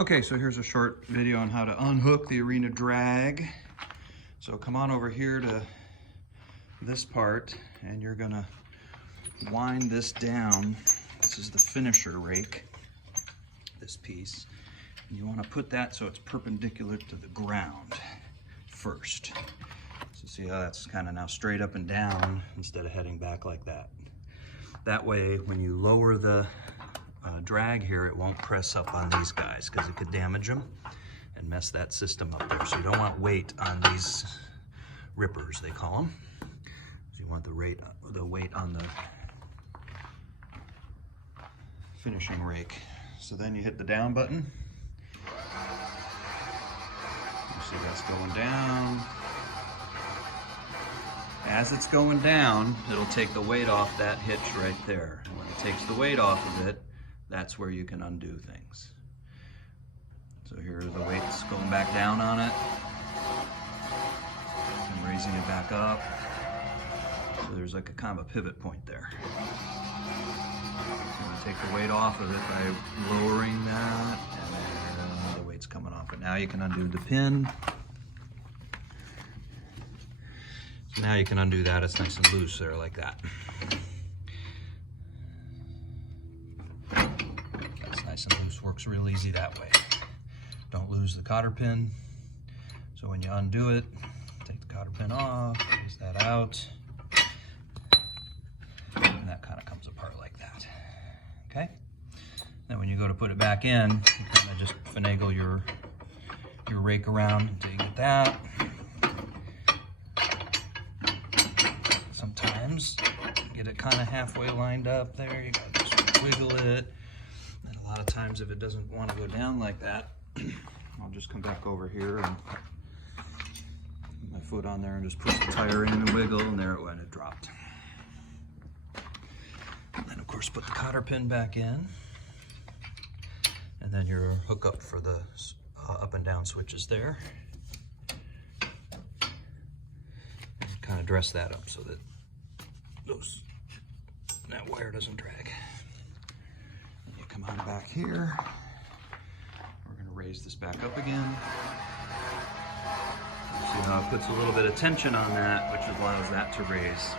Okay, so here's a short video on how to unhook the Arena Drag. So come on over here to this part and you're gonna wind this down. This is the finisher rake, this piece. And you wanna put that so it's perpendicular to the ground first. So see how that's kind of now straight up and down instead of heading back like that. That way, when you lower the drag here, it won't press up on these guys because it could damage them and mess that system up there. So you don't want weight on these rippers, they call them. So you want the weight on the finishing rake. So then you hit the down button. You see that's going down. As it's going down, it'll take the weight off that hitch right there. And when it takes the weight off of it, that's where you can undo things. So here the weight's going back down on it. I'm raising it back up. So there's like a kind of a pivot point there. So you take the weight off of it by lowering that, and then the weight's coming off it. Now you can undo the pin. So now you can undo that. It's nice and loose there like that. Nice and loose, works real easy that way. Don't lose the cotter pin. So when you undo it, take the cotter pin off, raise that out, and that kind of comes apart like that. Okay? Then when you go to put it back in, you kind of just finagle your rake around until you get that. Sometimes get it kind of halfway lined up there. You gotta just wiggle it. And a lot of times if it doesn't want to go down like that, I'll just come back over here and put my foot on there and just push the tire in and wiggle, and there it went, it dropped. And then of course put the cotter pin back in, and then your hookup for the up and down switches there. And kind of dress that up so that that wire doesn't drag. Come on back here. We're going to raise this back up again. See how it puts a little bit of tension on that, which allows that to raise.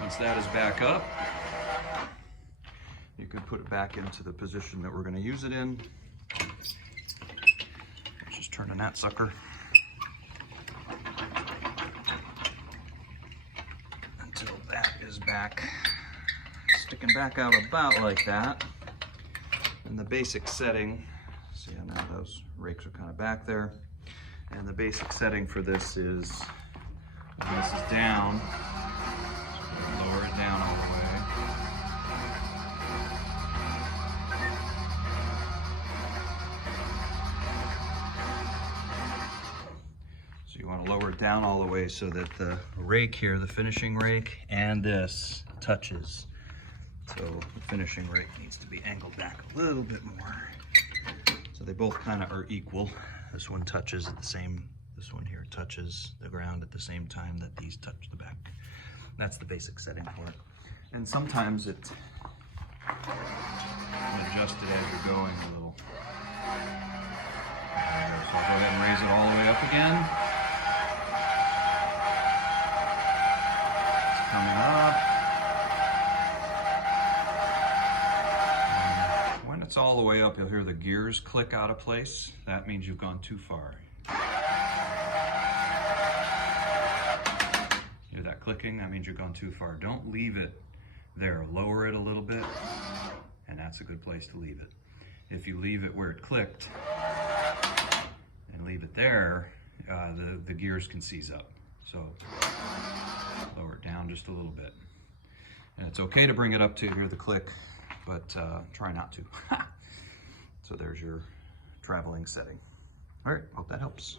Once that is back up, you can put it back into the position that we're going to use it in. Just turning that sucker. Until that is back. Sticking back out about like that. And the basic setting, see how now those rakes are kind of back there. And the basic setting for this is, when this is down, so lower it down all the way. So you want to lower it down all the way so that the rake here, the finishing rake, and this touches. So the finishing rake needs to be angled back a little bit more. So they both kind of are equal. This one touches at the same, this one here touches the ground at the same time that these touch the back. That's the basic setting for it. And sometimes it adjust it as you're going a little. There, so I'll go ahead and raise it all the way up again. It's coming up. It's all the way up, you'll hear the gears click out of place. That means you've gone too far. Hear that clicking? That means you've gone too far. Don't leave it there. Lower it a little bit, and that's a good place to leave it. If you leave it where it clicked and leave it there, the gears can seize up. So lower it down just a little bit. And it's okay to bring it up to hear the click, but try not to. So there's your traveling setting. All right, hope that helps.